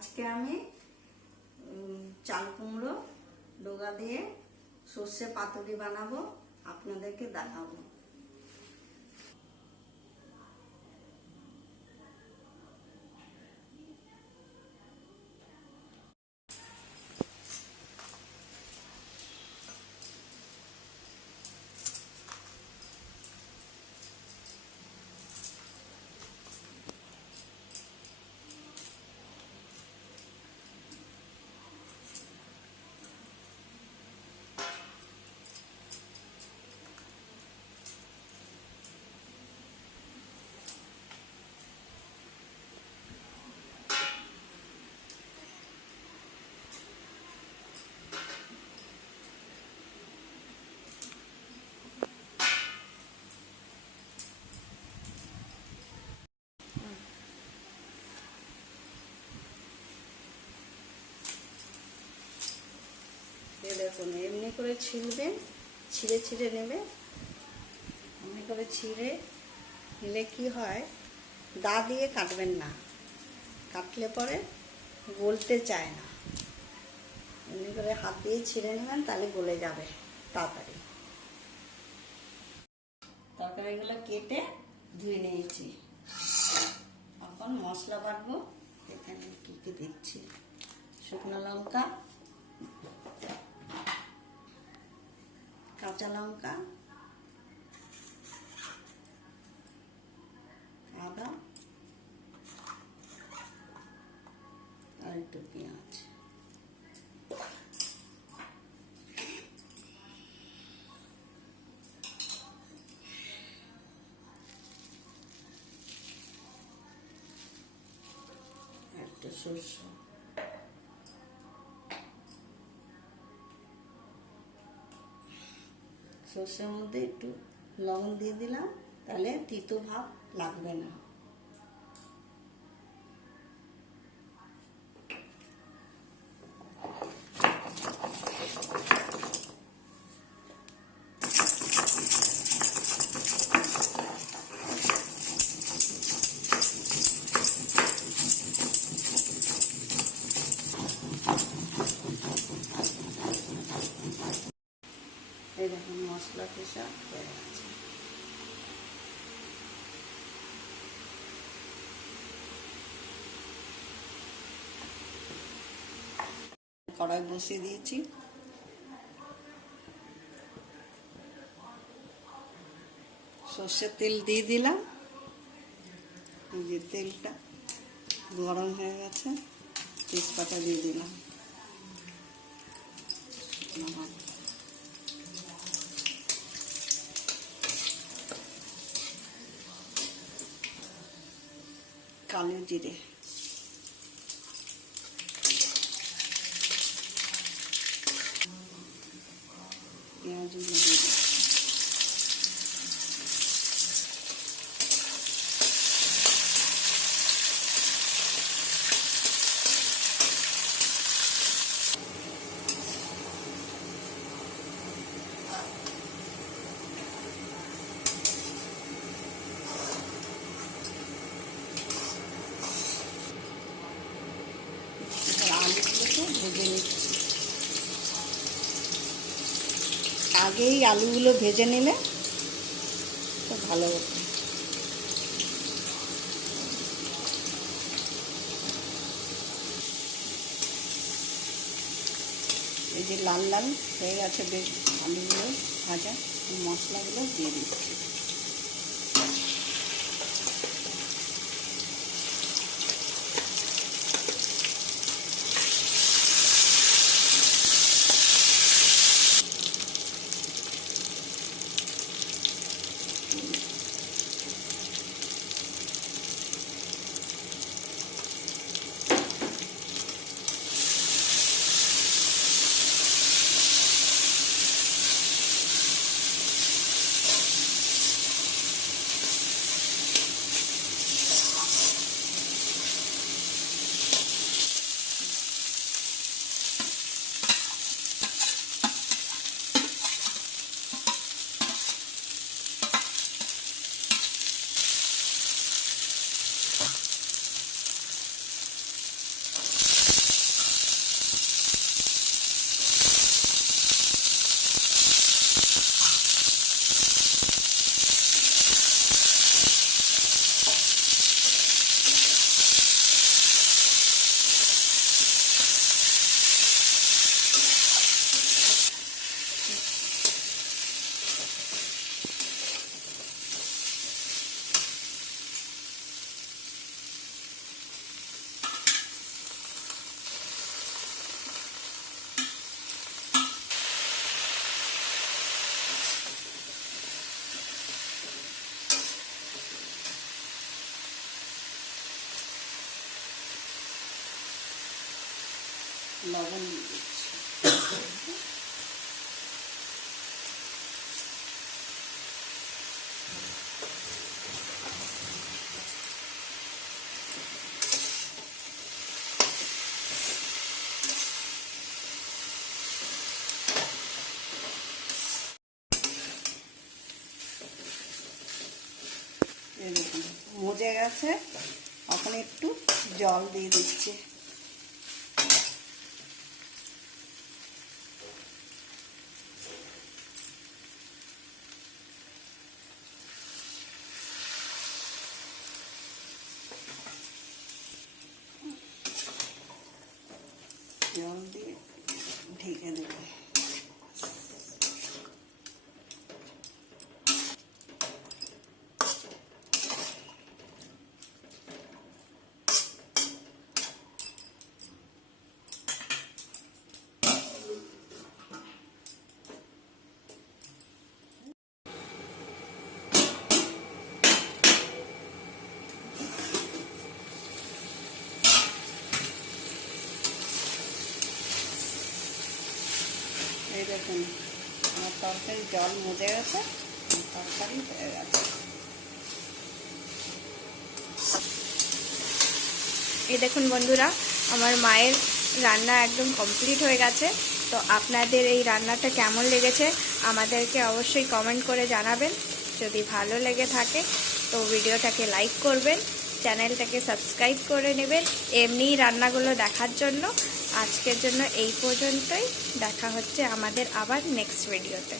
আজকে আমি চাল কুমড়ো ডগা দিয়ে সর্ষে পাতুরি বানাবো, আপনাদেরকে দেখাবো। দেখুন, এমনি করে ছিলবেন, ছিঁড়ে ছিঁড়ে নেবে। এমনি করে ছিঁড়ে নিলে কি হয়, দা দিয়ে কাটবেন না, কাটলে পরে গলতে চায় না। এমনি করে হাত দিয়ে ছিঁড়ে নেবেন, তাহলে গলে যাবে তাড়াতাড়ি। তরকারিগুলো কেটে ধুয়ে নিয়েছি। এখন মশলা বাটবো। এখানে কি কি দিচ্ছি: শুকনো লঙ্কা, কাঁচা লঙ্কা, আদা আর একটু পেঁয়াজ। একটু সরষে, সর্ষের মধ্যে একটু লবণ দিয়ে দিলাম, তাহলে তিতো ভাব লাগবে না। এই দেখুন, মশলা কষা হয়ে গেছে। কড়াই বসিয়ে দিয়েছি। সর্ষের তেল দিয়ে দিলাম। এই যে তেলটা গরম হয়ে গেছে, তেজপাতা দিয়ে দিলাম। কালো জিরে, পেঁয়াজগুলো দিয়ে দিলাম। আলুগুলোকে ভেজে নিচ্ছি। আগেই আলুগুলো ভেজে নিলে তো ভালো হতো। এই যে লাল লাল হয়ে গেছে বেশ আলুগুলো ভাজা, মশলাগুলো দিয়ে দিচ্ছি। লবণ দিয়ে দিচ্ছি। এই দেখুন মজে গেছে, এখন একটু জল দিয়ে দিচ্ছি। জল দিয়ে ঢেকে দেব। এই দেখুন আমার তরকারি জল মজে গেছে, তরকারি হয়ে গেছে। এই দেখুন বন্ধুরা, আমার মায়ের রান্না একদম কমপ্লিট হয়ে গেছে। তো আপনাদের এই রান্নাটা কেমন লেগেছে আমাদেরকে অবশ্যই কমেন্ট করে জানাবেন। যদি ভালো লেগে থাকে তো ভিডিওটাকে লাইক করবেন, চ্যানেলটাকে সাবস্ক্রাইব করে নেবেন এমনিই রান্নাগুলো দেখার জন্য। আজকের জন্য এই পর্যন্তই, দেখা হচ্ছে আমাদের আবার নেক্সট ভিডিওতে।